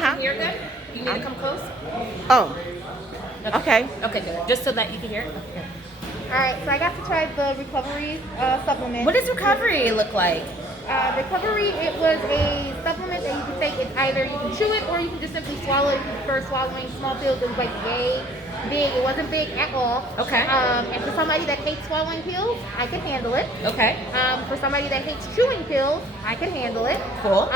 can hear good? You need to come close? Oh. Okay. Okay, good. Just so that you can hear it. Okay. Alright, so I got to try the recovery supplement. What does recovery look like? Recovery, it was a supplement that you can take. It's either you can chew it or you can just simply swallow it. If you prefer swallowing small pills, it was like yay big. It wasn't big at all. Okay. And for somebody that hates swallowing pills, I could handle it. Okay. For somebody that hates chewing pills, I could handle it. Cool.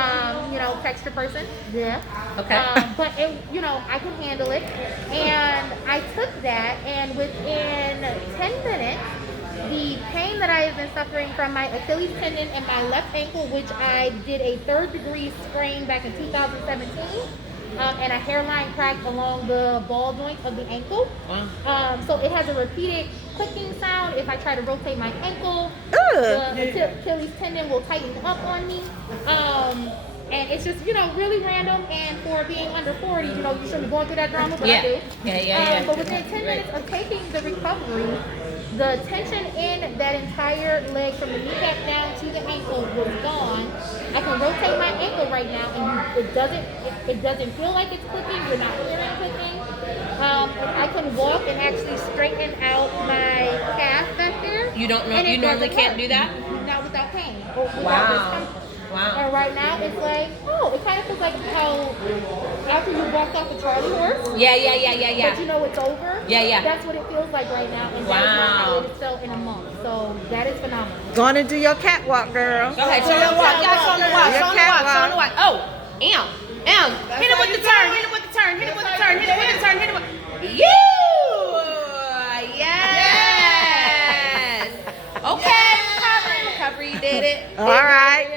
Texture person, yeah. Okay. But it, I could handle it. And I took that, and within 10 minutes, the pain that I have been suffering from my Achilles tendon and my left ankle, which I did a 3rd-degree sprain back in 2017, and a hairline crack along the ball joint of the ankle. Wow. So it has a repeated clicking sound. If I try to rotate my ankle, the Achilles tendon will tighten up on me. And it's just, really random. And for being under 40, you shouldn't be going through that drama, but I do. Yeah. But within 10 minutes of taking the recovery, the tension in that entire leg from the kneecap down to the ankle was gone. I can rotate my ankle right now, and it doesn't feel like it's clicking. You're not hearing clicking. I can walk and actually straighten out my calf back there. You normally can't do that? Not without pain. Or without Wow. Wow. And right now it's like, it kind of feels like how after you walked off the Charlie horse. Yeah. But it's over. Yeah. That's what it feels like right now. And that's how it felt in a month. So that is phenomenal. Going to do your catwalk, girl. Go ahead, show the walk. Show the walk. Oh, hit it with the turn. You! Yes! Okay, recovery, you did it. All right.